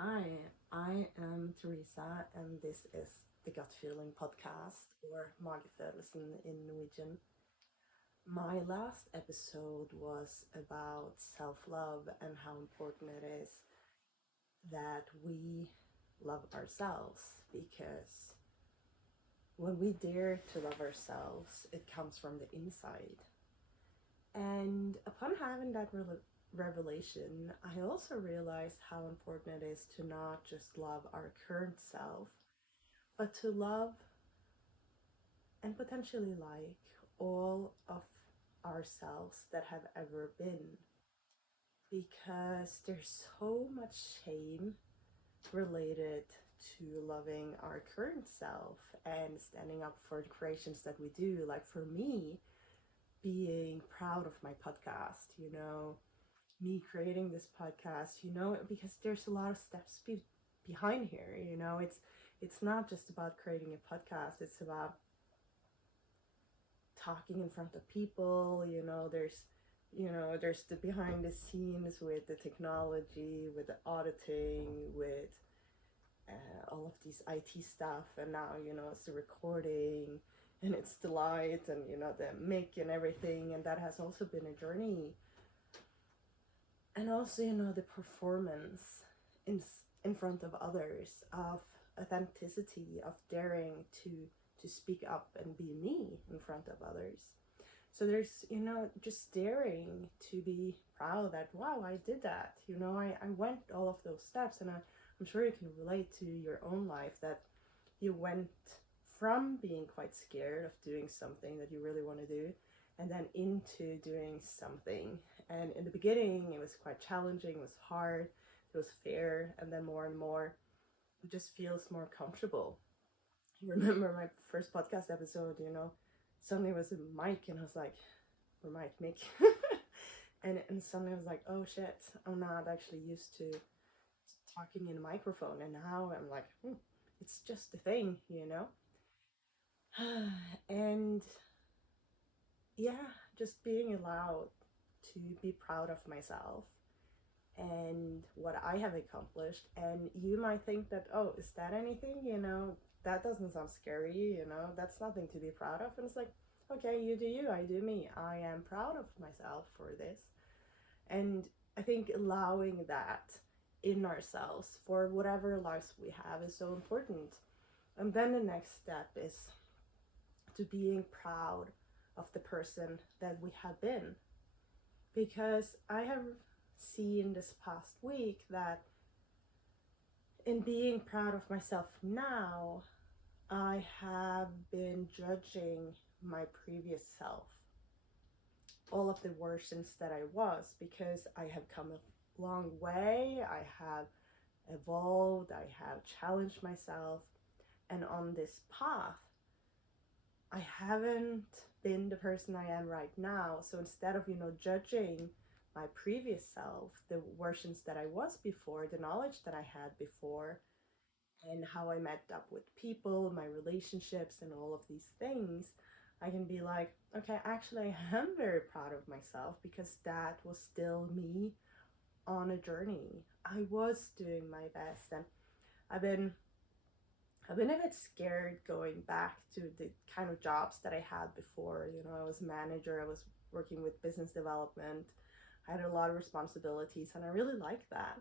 Hi, I am Teresa, and this is the Gutfeeling podcast, or Magefølelsen in Norwegian. My last episode was about self love and how important it is that we love ourselves, because when we dare to love ourselves, it comes from the inside. And upon having that revelation, I also realized how important it is to not just love our current self, but to love and potentially like all of ourselves that have ever been. Because there's so much shame related to loving our current self and standing up for the creations that we do. Like for me, being proud of my podcast, me creating this podcast, because there's a lot of steps behind here. It's not just about creating a podcast, it's about talking in front of people. There's the behind the scenes with the technology, with the auditing, with all of these IT stuff, and now it's the recording, and it's the light, and the mic and everything, and that has also been a journey. And also, the performance in front of others, of authenticity, of daring to speak up and be me in front of others. So there's, just daring to be proud that, wow, I did that. I went all of those steps, and I'm sure you can relate to your own life, that you went from being quite scared of doing something that you really want to do, and then into doing something. And in the beginning, it was quite challenging, it was hard, it was fear, and then more and more, it just feels more comfortable. I remember my first podcast episode, suddenly it was a mic, and I was like, or mic. and suddenly I was like, oh shit, I'm not actually used to talking in a microphone. And now I'm like, it's just a thing. And yeah, just being allowed to be proud of myself and what I have accomplished. And you might think that, oh, is that anything? That doesn't sound scary, that's nothing to be proud of. And it's like, okay, you do you, I do me. I am proud of myself for this. And I think allowing that in ourselves for whatever lives we have is so important. And then the next step is to being proud of the person that we have been. Because I have seen this past week that in being proud of myself now, I have been judging my previous self, all of the versions that I was, because I have come a long way, I have evolved, I have challenged myself, and on this path, I haven't been the person I am right now. So instead of, judging my previous self, the versions that I was before, the knowledge that I had before, and how I met up with people, my relationships, and all of these things, I can be like, okay, actually, I am very proud of myself, because that was still me on a journey. I was doing my best, and I've been a bit scared going back to the kind of jobs that I had before. I was a manager, I was working with business development, I had a lot of responsibilities, and I really liked that.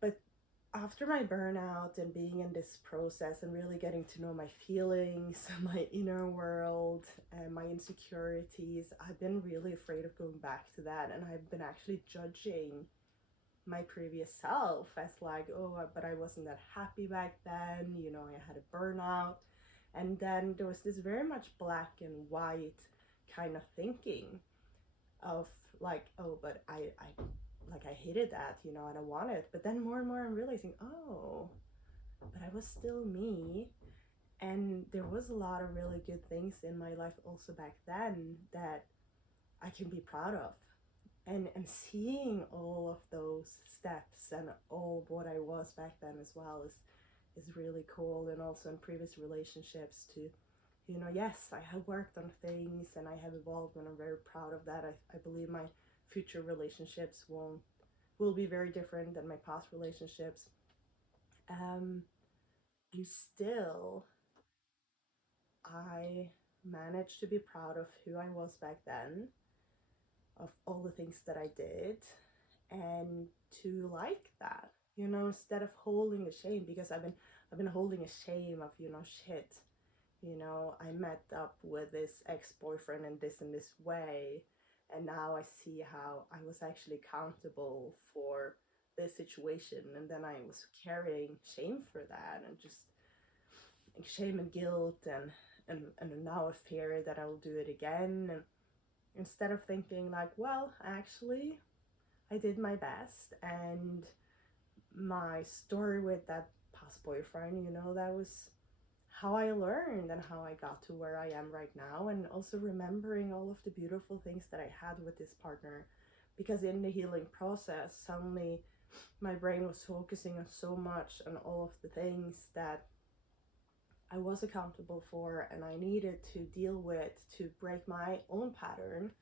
But after my burnout and being in this process and really getting to know my feelings, my inner world, and my insecurities, I've been really afraid of going back to that. And I've been actually judging my previous self as like, oh, but I wasn't that happy back then, I had a burnout. And then there was this very much black and white kind of thinking of like, oh, but I hated that, I don't want it. But then more and more I'm realizing, oh, but I was still me. And there was a lot of really good things in my life also back then that I can be proud of. And seeing all of those steps and all what I was back then as well is really cool. And also in previous relationships to, yes, I have worked on things and I have evolved, and I'm very proud of that. I believe my future relationships won't will be very different than my past relationships. And still, I managed to be proud of who I was back then, of all the things that I did, and to like that, instead of holding the shame, because I've been holding a shame of, shit, I met up with this ex-boyfriend in this way, and now I see how I was actually accountable for this situation, and then I was carrying shame for that, and just shame and guilt, and now a fear that I will do it again. And instead of thinking like, well, actually I did my best, and my story with that past boyfriend, that was how I learned and how I got to where I am right now, and also remembering all of the beautiful things that I had with this partner, because in the healing process, suddenly my brain was focusing on so much on all of the things that I was accountable for and I needed to deal with to break my own pattern.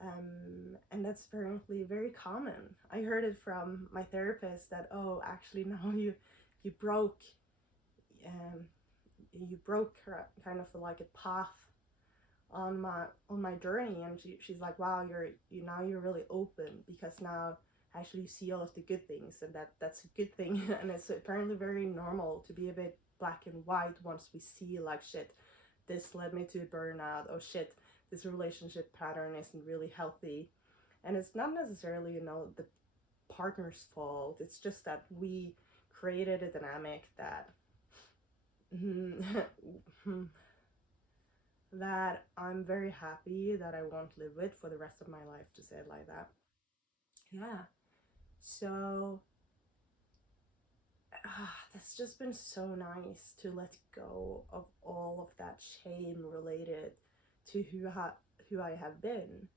And that's apparently very common. I heard it from my therapist that, oh, actually now you broke kind of like a path on my journey, and she's like, wow, you're really open, because now actually you see all of the good things, and that's a good thing. And it's apparently very normal to be a bit black and white once we see like, shit, this led me to a burnout, oh shit, this relationship pattern isn't really healthy. And it's not necessarily, the partner's fault. It's just that we created a dynamic that that I'm very happy that I won't live with for the rest of my life, to say it like that. Yeah. So that's just been so nice to let go of all of that shame related to who I have been,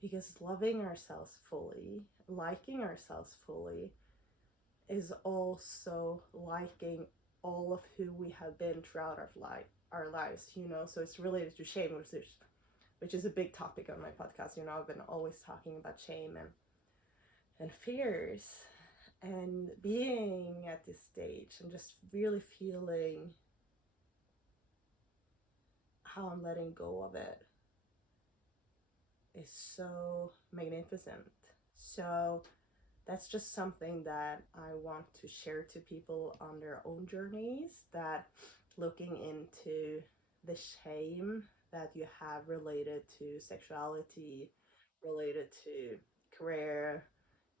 because loving ourselves fully, liking ourselves fully, is also liking all of who we have been throughout our lives, so it's related to shame, which is a big topic on my podcast. I've been always talking about shame and fears, and being at this stage and just really feeling how I'm letting go of it is so magnificent. So that's just something that I want to share to people on their own journeys, that looking into the shame that you have related to sexuality, related to career,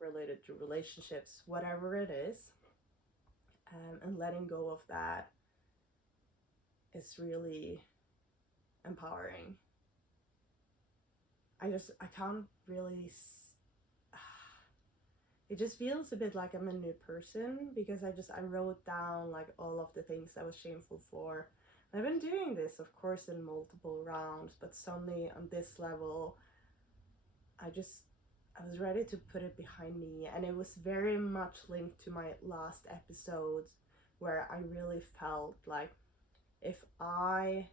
related to relationships, whatever it is, and letting go of that is really empowering. I can't really it just feels a bit like I'm a new person, because I wrote down like all of the things I was shameful for. I've been doing this, of course, in multiple rounds, but suddenly on this level, I was ready to put it behind me. And it was very much linked to my last episodes, where I really felt like if I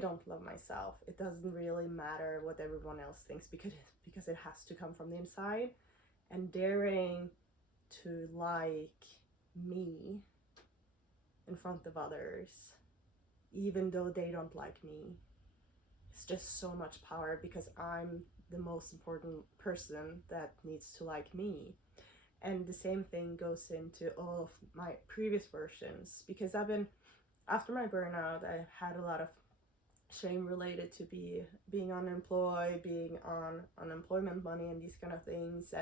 don't love myself, it doesn't really matter what everyone else thinks, because it has to come from the inside. And daring to like me in front of others, even though they don't like me, it's just so much power, because I'm the most important person that needs to like me. And the same thing goes into all of my previous versions, because after my burnout, I had a lot of shame related to being unemployed, being on unemployment money, and these kind of things.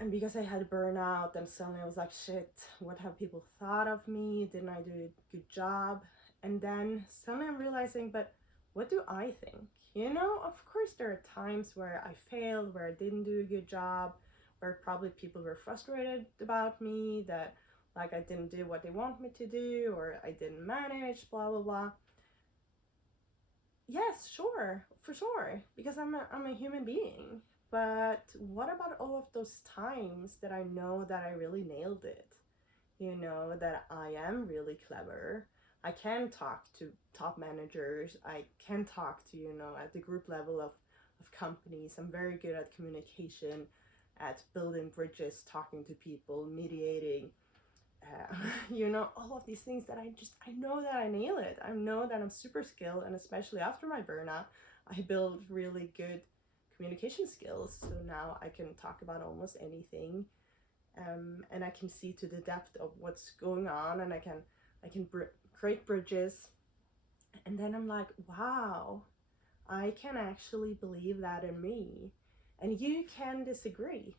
And because I had burnout, then suddenly I was like, shit, what have people thought of me? Didn't I do a good job? And then suddenly I'm realizing, but what do I think? Of course there are times where I failed, where I didn't do a good job, where probably people were frustrated about me, that like I didn't do what they want me to do, or I didn't manage, blah, blah, blah. Yes, sure, for sure, because I'm a human being. But what about all of those times that I know that I really nailed it? That I am really clever. I can talk to top managers. I can talk to, at the group level of of companies. I'm very good at communication, at building bridges, talking to people, mediating, all of these things that I know that I nail it. I know that I'm super skilled, and especially after my burnout, I built really good communication skills. So now I can talk about almost anything, and I can see to the depth of what's going on, and I can create bridges. And then I'm like, wow, I can actually believe that in me. And you can disagree,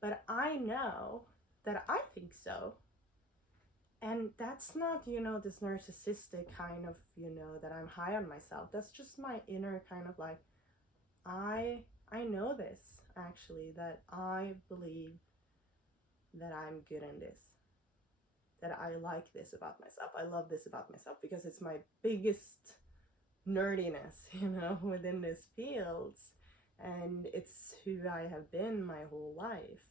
but I know that I think so. And that's not, this narcissistic kind of, that I'm high on myself. That's just my inner kind of like, I know this actually, that I believe that I'm good in this, that I like this about myself. I love this about myself because it's my biggest nerdiness, within this field. And it's who I have been my whole life.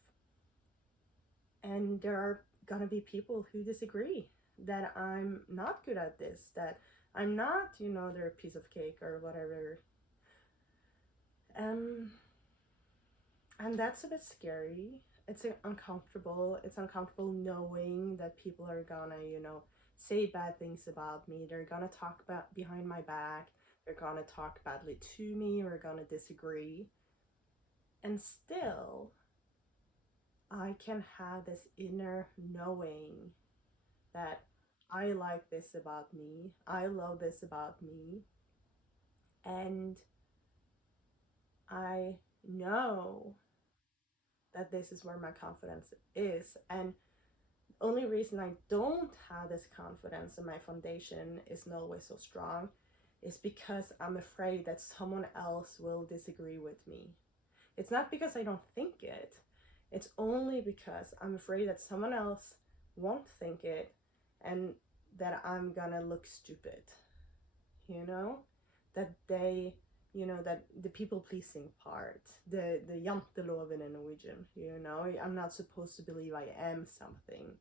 And there are gonna be people who disagree that I'm not good at this, that I'm not, their piece of cake or whatever. And that's a bit scary. It's uncomfortable. It's uncomfortable knowing that people are gonna, say bad things about me. They're gonna talk about behind my back. They're gonna talk badly to me, or gonna disagree. And still, I can have this inner knowing that I like this about me, I love this about me, and I know that this is where my confidence is. And the only reason I don't have this confidence and my foundation is not always so strong is because I'm afraid that someone else will disagree with me. It's not because I don't think it. It's only because I'm afraid that someone else won't think it, and that I'm gonna look stupid, that they, that the people pleasing part, the janteloven in Norwegian, I'm not supposed to believe I am something,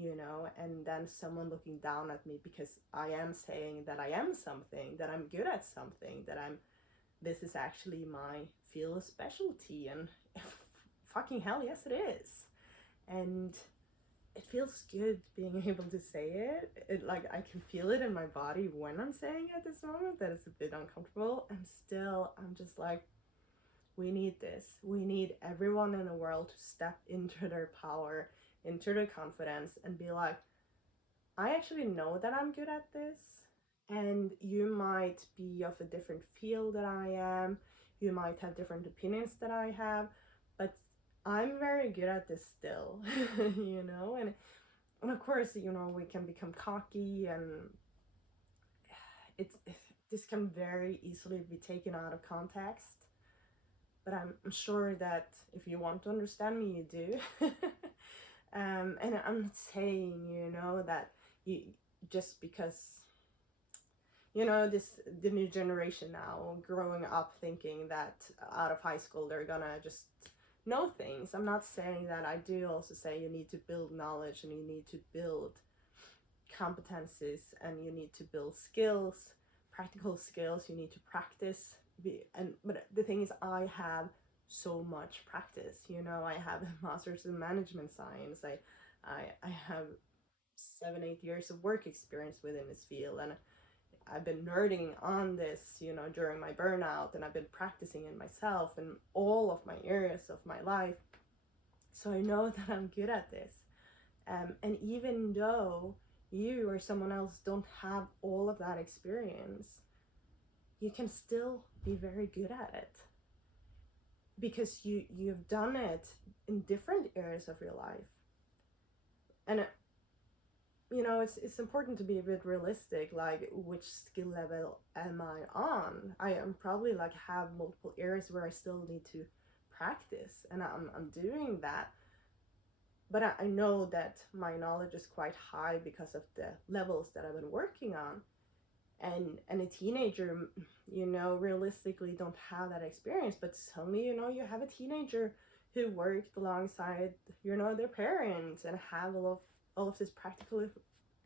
and then someone looking down at me because I am saying that I am something, that I'm good at something, that this is actually my field of specialty, and fucking hell, yes it is. And it feels good being able to say it. Like, I can feel it in my body when I'm saying it at this moment, that it's a bit uncomfortable, and still I'm just like, we need this. We need everyone in the world to step into their power, into their confidence, and be like, I actually know that I'm good at this, and you might be of a different field that I am, you might have different opinions that I have, but I'm very good at this still, and of course, we can become cocky, and this can very easily be taken out of context, but I'm sure that if you want to understand me, you do. And I'm not saying, that you, just because, the new generation now growing up thinking that out of high school they're gonna just know things. I'm not saying that. I do also say you need to build knowledge, and you need to build competencies, and you need to build skills, practical skills. You need to practice. But the thing is, I have so much practice. I have a master's in management science. I have 7-8 years of work experience within this field, and I've been nerding on this, during my burnout, and I've been practicing it myself in all of my areas of my life. So I know that I'm good at this. And even though you or someone else don't have all of that experience, you can still be very good at it, because you've done it in different areas of your life. And it's important to be a bit realistic, like, which skill level am I on? I am probably have multiple areas where I still need to practice, and I'm doing that. But I know that my knowledge is quite high because of the levels that I've been working on. And a teenager, realistically don't have that experience, but suddenly, you have a teenager who worked alongside, their parents, and have all of this practical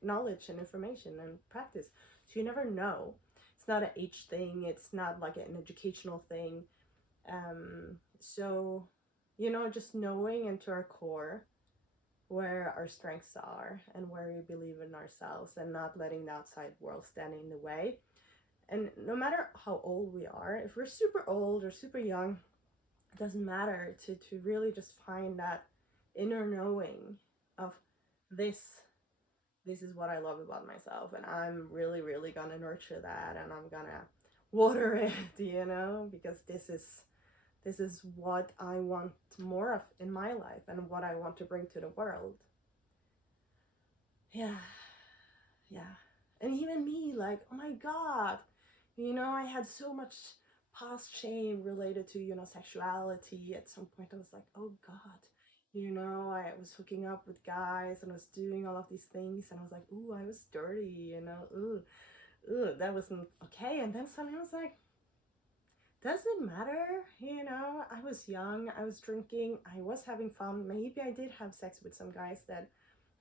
knowledge and information and practice. So you never know. It's not an age thing. It's not like an educational thing. So, you know, just knowing into our core where our strengths are and where we believe in ourselves, and not letting the outside world stand in the way. And no matter how old we are, if we're super old or super young, it doesn't matter, to really just find that inner knowing of this this is what I love about myself, and I'm really, really gonna nurture that, and I'm gonna water it, you know, because this is what I want more of in my life and what I want to bring to the world. Yeah, yeah. And even me, like, oh my god, you know, I had so much past shame related to, you know, sexuality. At some point I was like, oh god, you know, I was hooking up with guys and I was doing all of these things, and I was like, ooh, I was dirty, you know, ooh, that wasn't okay. And then suddenly I was like, doesn't matter, you know, I was young, I was drinking, I was having fun. Maybe I did have sex with some guys that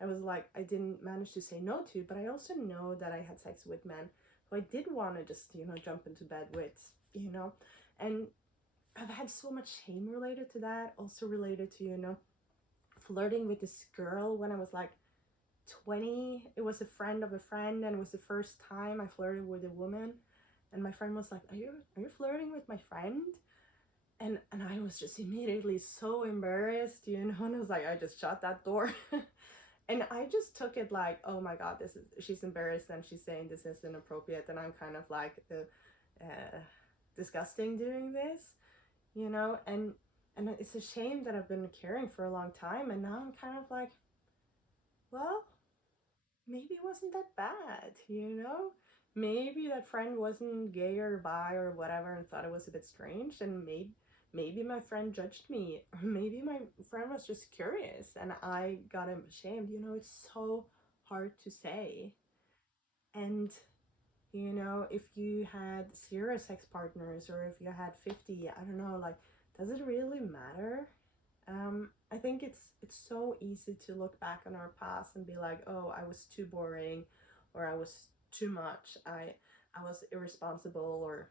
I was like, I didn't manage to say no to, but I also know that I had sex with men who I did want to just, you know, jump into bed with, you know. And I've had so much shame related to that, also related to, you know, flirting with this girl when I was like 20. It was a friend of a friend, and it was the first time I flirted with a woman. And my friend was like, are you flirting with my friend? And I was just immediately so embarrassed, you know, and I was like, I just shut that door. And I just took it like, oh my god, she's embarrassed and she's saying this is inappropriate, and I'm kind of like disgusting doing this, you know. And it's a shame that I've been carrying for a long time, and now I'm kind of like, well, maybe it wasn't that bad, you know? Maybe that friend wasn't gay or bi or whatever and thought it was a bit strange, and maybe my friend judged me, or maybe my friend was just curious and I got ashamed. You know, it's so hard to say. And you know, if you had 0 sex partners, or if you had 50, I don't know, like, does it really matter? I think it's so easy to look back on our past and be like, oh, I was too boring, or I was too much, I was irresponsible, or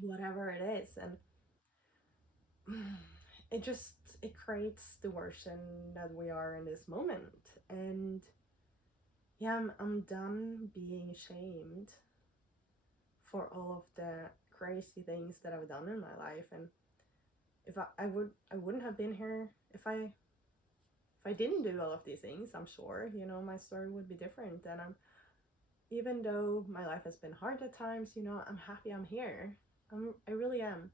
whatever it is. And it just, it creates the version that we are in this moment. And yeah, I'm done being ashamed for all of the crazy things that I've done in my life. And if I wouldn't have been here if I didn't do all of these things. I'm sure, you know, my story would be different. And even though my life has been hard at times, you know, I'm happy I'm here. I really am.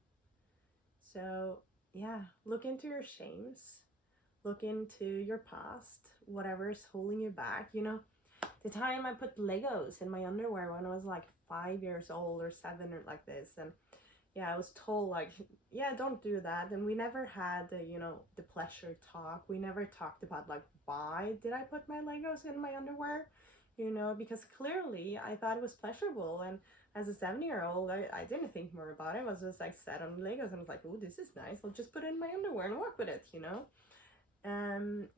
So yeah, look into your shames, look into your past, whatever is holding you back. You know, the time I put Legos in my underwear when I was like 5 years old or 7 or like this, and yeah, I was told like, yeah, don't do that. And we never had the, you know, the pleasure talk. We never talked about like, why did I put my Legos in my underwear? You know, because clearly I thought it was pleasurable. And as a 7-year-old, I didn't think more about it. I was just like sat on Legos and I was like, oh, this is nice. I'll just put it in my underwear and walk with it, you know?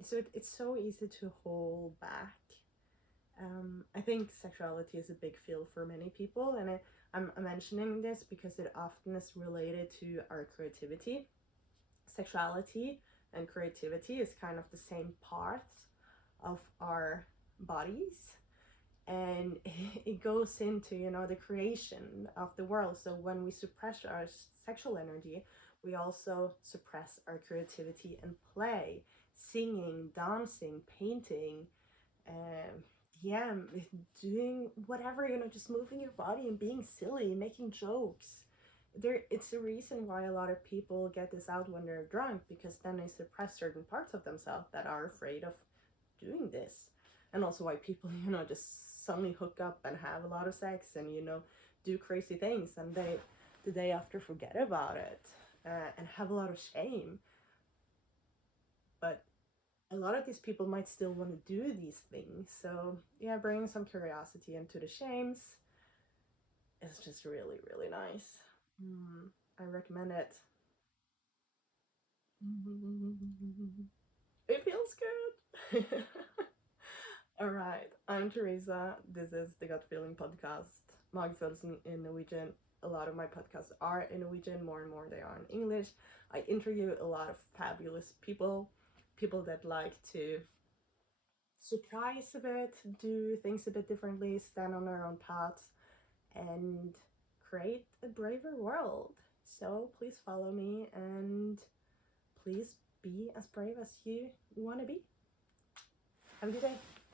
So it's so easy to hold back. I think sexuality is a big field for many people, and I'm mentioning this because it often is related to our creativity. Sexuality and creativity is kind of the same parts of our bodies, and it goes into, you know, the creation of the world. So when we suppress our sexual energy, we also suppress our creativity and play, singing, dancing, painting, um, yeah, doing whatever, you know, just moving your body and being silly, making jokes. It's the reason why a lot of people get this out when they're drunk, because then they suppress certain parts of themselves that are afraid of doing this. And also why people, you know, just suddenly hook up and have a lot of sex and, you know, do crazy things, and they the day after forget about it, and have a lot of shame. But a lot of these people might still want to do these things. So yeah, bringing some curiosity into the shames is just really, really nice. I recommend it. It feels good. All right, I'm Teresa. This is the Gutfeeling podcast, Magefølelsen in Norwegian. a lot of my podcasts are in Norwegian, more and more they are in English. I interview a lot of fabulous people that like to surprise a bit, do things a bit differently, stand on their own paths, and create a braver world. So please follow me and please be as brave as you want to be. Have a good day.